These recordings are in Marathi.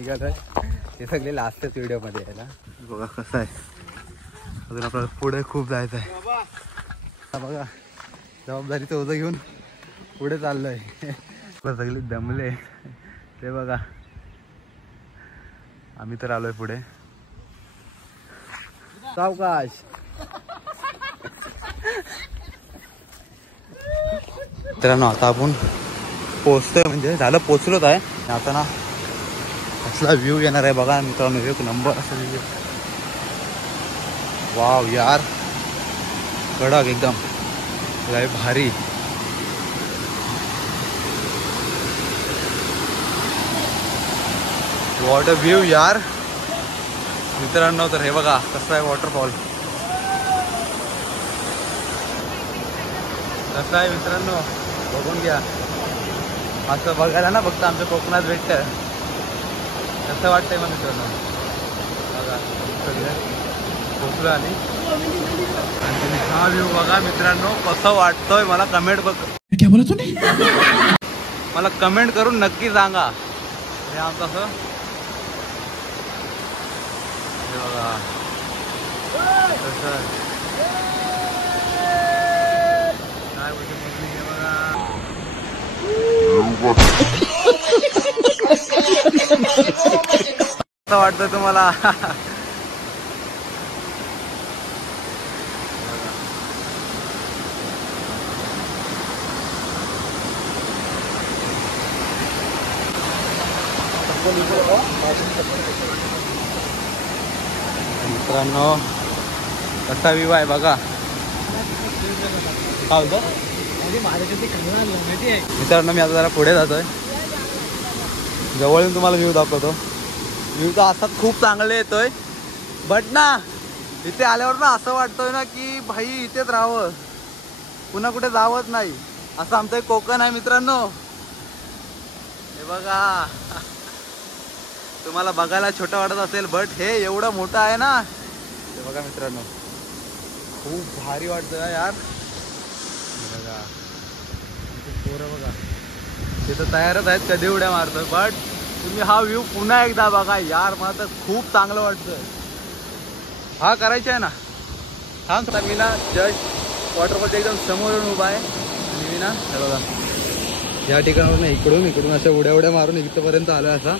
निघालोय हे सगळे लास्टच व्हिडिओ मध्ये आहे ना. बघा कसं आहे, अजून आपल्याला पुढे खूप जायचं आहे. बघा जबाबदारीचं ओझं घेऊन पुढे चाललोय. सगळे दमले ते बघा. आम्ही तर आलोय पुढे. सावकाश. मित्रांनो आता आपण पोचतोय, म्हणजे झालं पोचलोच आहे. आता ना असला व्ह्यू येणार आहे बघा मित्रांनो, एक नंबर असा व्ह्यू. वाव यार, कडक एकदम लय भारी. वॉट अ व्ह्यू यार मित्रांनो. तर हे बघा कसं आहे वॉटरफॉल, कसं आहे मित्रांनो बघून घ्या. असं बघायला ना फक्त आमच्या कोकणात भेटतं. कसं वाटतंय मग मित्रांनो बघा. सगळं पोचलो आणि हा व्ह्यू बघा मित्रांनो कसं वाटतोय मला. कमेंट बघ क्या बोला तुम्ही, मला कमेंट करून नक्की सांगा. हे आमचं असं हे बघा कसं काय बोलते मम्मी. हे बघा कसं वाटतं तुम्हाला. मित्रांनो कसा व्ह्यू आहे बघा. काय होतं मित्रांनो, मी आता जरा पुढे जातोय, जवळून तुम्हाला व्ह्यू दाखवतो. व्ह्यू तर असाच खूप चांगले येतोय, बट ना इथे आल्यावर ना असं वाटतोय ना की भाई इथेच राहावं, पुन्हा कुठे जावंच नाही. असं आमचं एक कोकण आहे मित्रांनो. हे बघा तुम्हाला बघायला छोटं वाटत असेल, बट हे एवढं मोठं आहे ना. हे बघा मित्रांनो खूप भारी वाटतं यार. बघा पोरं बघा ते तर तयारच आहेत, कधी उड्या मारतोय. बट तुम्ही हा व्ह्यू पुन्हा एकदा बघा यार, मला तर खूप चांगलं वाटतं. हा करायचं आहे ना. हा मी ना जस्ट वॉटरफॉलच्या एकदम समोरून उभा आहे आणि मी ना हे बघा या ठिकाणावरून इकडून अशा उड्या मारून इथपर्यंत आलोय असा.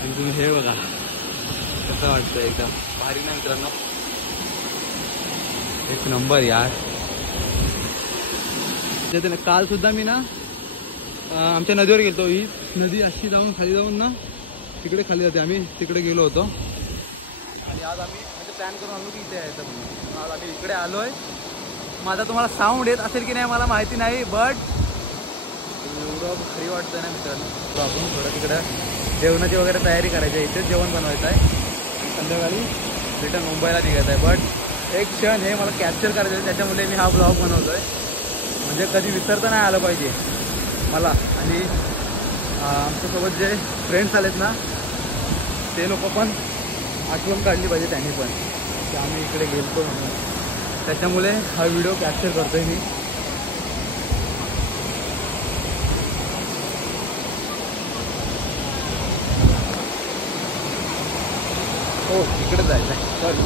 आणि तुम्ही हे बघा कसं वाटतं, एकदम भारी ना मित्रांनो. एक नंबर यार. काल सुद्धा मी ना आमच्या नदीवर गेलतो. ही नदी अशी जाऊन खाली जाऊन ना तिकडे खाली जाते. आम्ही तिकडे गेलो होतो आणि आज आम्ही म्हणजे प्लॅन करून आलो की इथे यायचं म्हणून. आज आम्ही इकडे आलोय. माझा तुम्हाला साऊंड येत असेल की नाही मला माहिती नाही, बट एवढं भारी वाटतं ना मित्रांनो. आपण थोडं तिकडं जेवणाची वगैरे तयारी करायची आहे. इथेच जेवण बनवायचं आहे, संध्याकाळी रिटर्न मुंबईला निघायचं आहे. बट एक क्षण हे मला कॅप्चर करायचं आहे, त्याच्यामुळे मी हा ब्लॉग बनवतोय. म्हणजे कधी विसरता नाही आलं पाहिजे मला. आणि आमच्यासोबत जे फ्रेंड्स आलेत ना ते लोक पण आठवण काढली पाहिजे त्यांनी पण की आम्ही इकडे गेलतो म्हणून. त्याच्यामुळे हा व्हिडिओ कॅप्चर करतोय मी. हो इकडे जायचं आहे, सॉरी.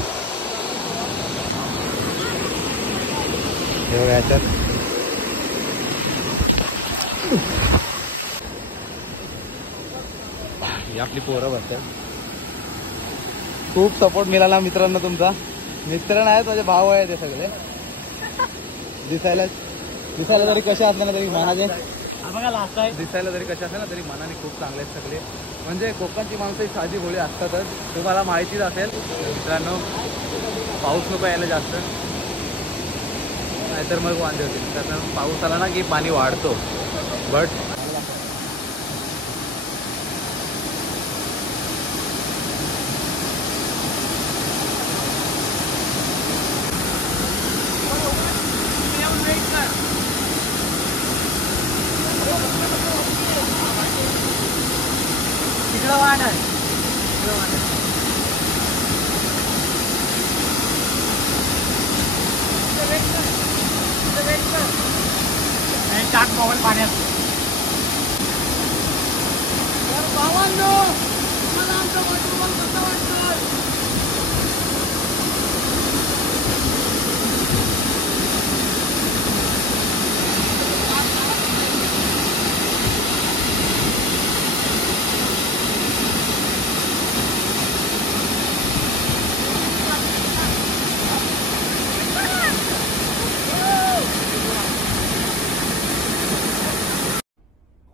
एवढ्या याच्यात आपली पोरं बसतात. खूप सपोर्ट मिळाला मित्रांनो तुमचा. मित्र नाहीत माझे भाऊ आहे ते सगळे. दिसायला जरी कसे असले ना तरी मनाचे, दिसायला जरी कसे असले ना तरी मनाने खूप चांगले आहेत सगळे. म्हणजे कोकणची माणसं साधी भोळी असतातच, तुम्हाला माहितीच असेल मित्रांनो. पाऊस नको यायला जास्त, नाहीतर मग वांदे होतील. कारण पाऊस आला ना की पाणी वाढतो. बट टाक मोबाईल पाण्यात.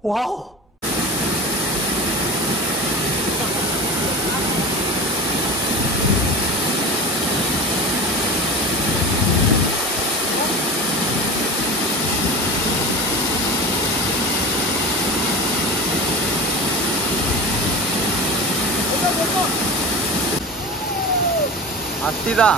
वाव हस्तीदा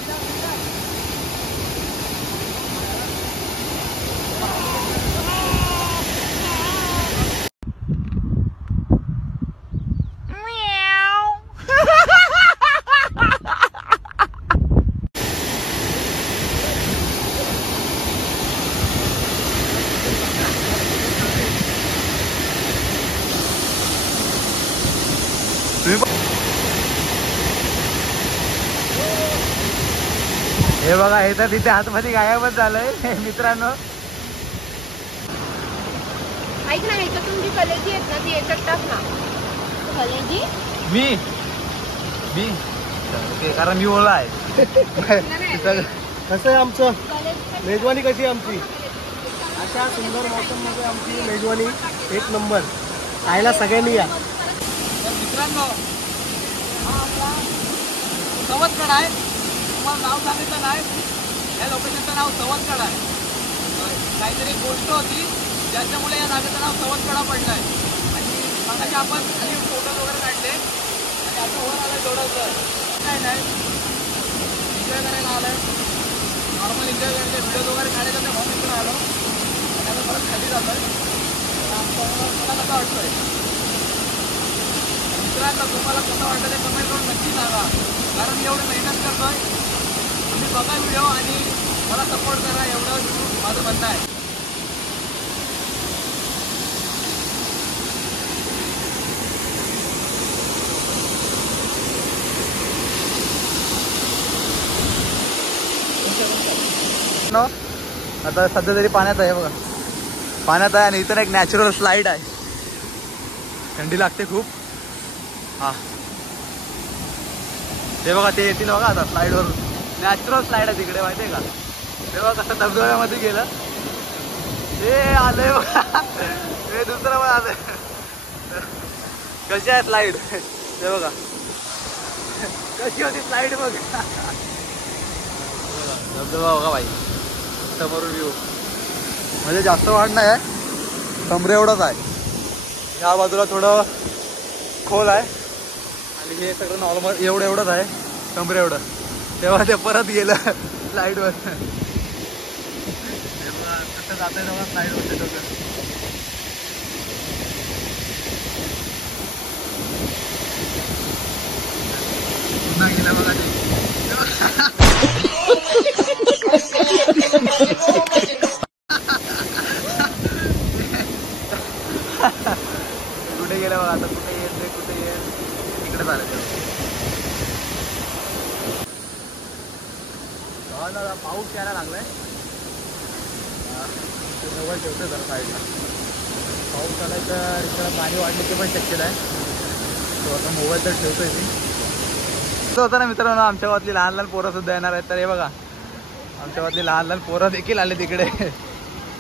हे बघा हे तर तिथे आतमध्ये गायबच झालंय मित्रांनो. ऐक ना ह्याच्यातून जी कलेजी आहेत ना ती याच्यात टाक ना. कलेजी मी ओके कारण मी ओला आहे. कसं आहे आमचं मेजवानी कशी आहे आमची अशा सुंदर मौसम मध्ये आमची मेजवानी एक नंबर खायला सगळ्यांनी या. मित्रांनो हा आपला सवतकडा आहे. तुम्हाला नाव सांगितलं नाही या लोकेशनचं नाव सवतकडा आहे. काहीतरी गोष्ट होती ज्याच्यामुळे या जागेचं नाव सवतकडा पडलं आहे. आणि मगाशी आपण खाली फोटो वगैरे काढले आणि आता वर आलं थोडंसं काय नाही एन्जॉय करायला आलं आहे. नॉर्मल एन्जॉय करायचे व्हिडिओ वगैरे काढायचं तर म्हणून इकडे आलो आणि आता परत खाली जातो आहे. मला कसं वाटतं आहे मित्रांनो तुम्हाला कसं वाटतं ते कमेंट करून नक्की सांगा. कारण एवढं मेहनत करतोय तुम्ही बघा व्हिडिओ आणि मला सपोर्ट करा एवढं माझं म्हणणं आहे. आता सध्या तरी पाण्यात आहे बघा. पाण्यात आहे आणि इथं एक नॅचरल स्लाइड आहे. थंडी लागते खूप. हा ते बघा ते येतील बघा आता स्लाइडवरून. नॅचरल स्लाइड आहे तिकडे माहिती आहे का. ते बघा कसं धबधब्यामध्ये गेलं ते आलंय बघा. हे दुसरं पण आलंय. कशी आहे स्लाइड ते बघा कशी होती स्लाइड बघ. धबधबा बघा भाई समोरून व्ह्यू म्हणजे जास्त वाढ नाही आहे. कमरे एवढंच आहे. ह्या बाजूला थोडं खोल आहे आणि हे सगळं नॉर्मल एवढंच आहे कमरे एवढं. तेव्हा ते परत गेलं स्लाईडवर. तेव्हा कसं जातंय तेव्हा स्लाईडवर ते दोघं. पुन्हा गेलं बघा ते. कुठे गेलं बघा आता. कुठे येत कुठे येत इकडे झालं ते. पाऊस यायला लागलाय. मोबाईल ठेवतोय जरा साईडला. पाऊस आलाय तर इकडं पाणी वाढण्याची पण शक्यता आहे. तो आता मोबाईल तर ठेवतोय मी. असं होतं ना मित्रांनो आमच्या गावातली लहान लहान पोरं सुद्धा येणार आहेत. तर हे बघा आमच्या गावातली लहान लहान पोरं देखील आले तिकडे.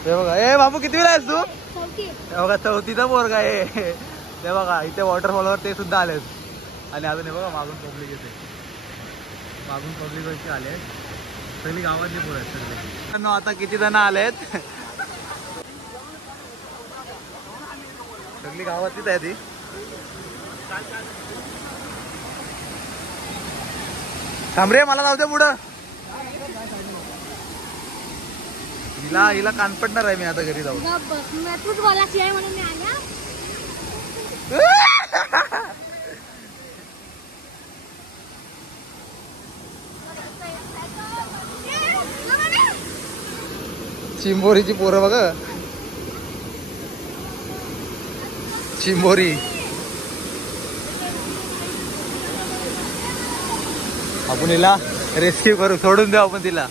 ते बघा ए बाबू कितवीला आहेस तू. हे बघा चौथीचा पोरगा आहे. ते बघा इथे वॉटरफॉलवर ते सुद्धा आलेत. आणि अजून हे बघा मागून पब्लिक येते. मागून पब्लिक वरती आले सगळी गावातली पोरं आहेत सगळे. आता किती जण आलेत सगळी गावातलीच आहे ती. थांबरे मला जाऊ दे पुढं. हिला कान पडणार आहे मी आता घरी जाऊन. चिंबोरीची पोरं बघा. चिंबोरी आपण हिला रेस्क्यू करू, सोडून देऊ आपण तिला.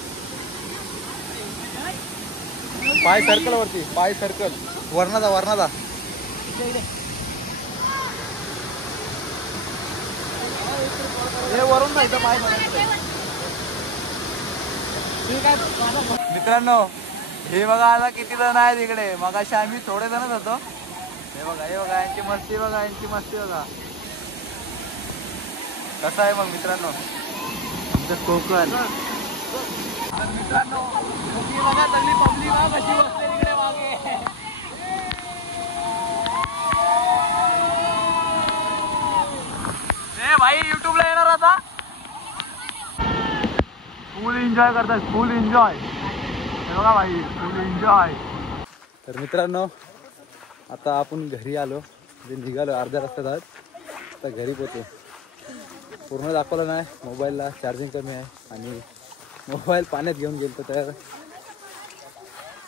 पाय सर्कल वरती, पाय सर्कल वरणाचा वरणाचा. वरून नाही तर पाय मित्रांनो हे बघा आता किती जण आहेत इकडे. मगाशी आम्ही थोडे जणच होतो. हे बघा यांची मस्ती बघा, यांची मस्ती बघा. कसं आहे मग मित्रांनो आमचं कोकण. तर मित्रांनो बघा सगळी पब्लिक कशी बसते तिकडे मागे. ए भाई युट्यूबला येणार आता. फुल एन्जॉय करतात, फुल एन्जॉय. हे बघा भाई फुल एन्जॉय. तर मित्रांनो आता आपण घरी आलो, म्हणजे निघालो अर्ध्या रस्त्यात आहोत. आता घरी पोहोचू. पूर्ण दाखवलं नाही, मोबाईलला चार्जिंग कमी आहे आणि मोबाईल पाण्यात घेऊन गेलो तर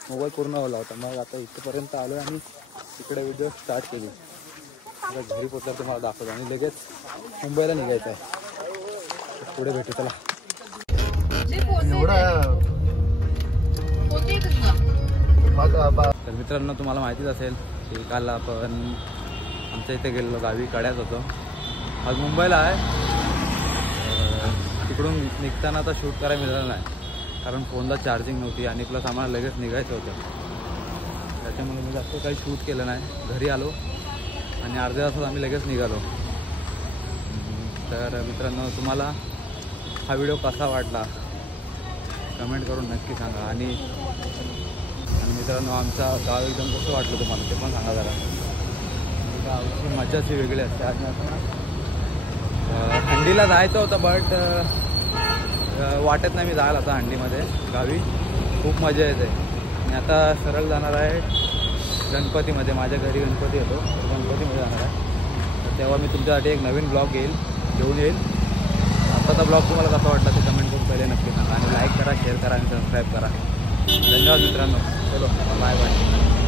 मोबाईल पूर्ण ओला होता. मग आता इथपर्यंत आलो आणि इकडे व्हिडिओ स्टार्ट केली. आता घरी पोचल्यावर तुम्हाला दाखवतो आणि लगेच मुंबईला निघायचं आहे. पुढे भेटू चला. तर मित्रांनो तुम्हाला माहितीच असेल की काल आपण आमच्या इथे गेलेलो, गावी कड्यात होतो. आज मुंबईला आहे. तिकडून निघताना आता शूट करायला मिळालं नाही कारण फोनला चार्जिंग नव्हती आणि प्लस आम्हाला लगेच निघायचं होतं. त्याच्यामुळे मी जास्त काही शूट केलं नाही. घरी आलो आणि अर्ध्या तासात आम्ही लगेच निघालो. तर मित्रांनो तुम्हाला हा व्हिडिओ कसा वाटला कमेंट करून नक्की सांगा. आणि मित्रांनो आमचा गाव एकदम कसं वाटलं तुम्हाला ते पण सांगा जरा. गावची मजाच वेगळी असते. आणि आता हंडीला जायचं होतं बट वाटत नाही मी जायला आता हंडीमध्ये गावी. खूप मजा येते. आणि आता सरळ जाणार आहे गणपतीमध्ये. माझ्या घरी गणपती येतो तर गणपतीमध्ये जाणार आहे. तर तेव्हा मी तुमच्यासाठी एक नवीन ब्लॉग घेऊन येईल. आताचा ब्लॉग तुम्हाला कसा वाटला ते कमेंट करून पहिले नक्की सांगा आणि लाईक करा, शेअर करा आणि सबस्क्राईब करा. धन्यवाद मित्रांनो. चलो बाय बाय.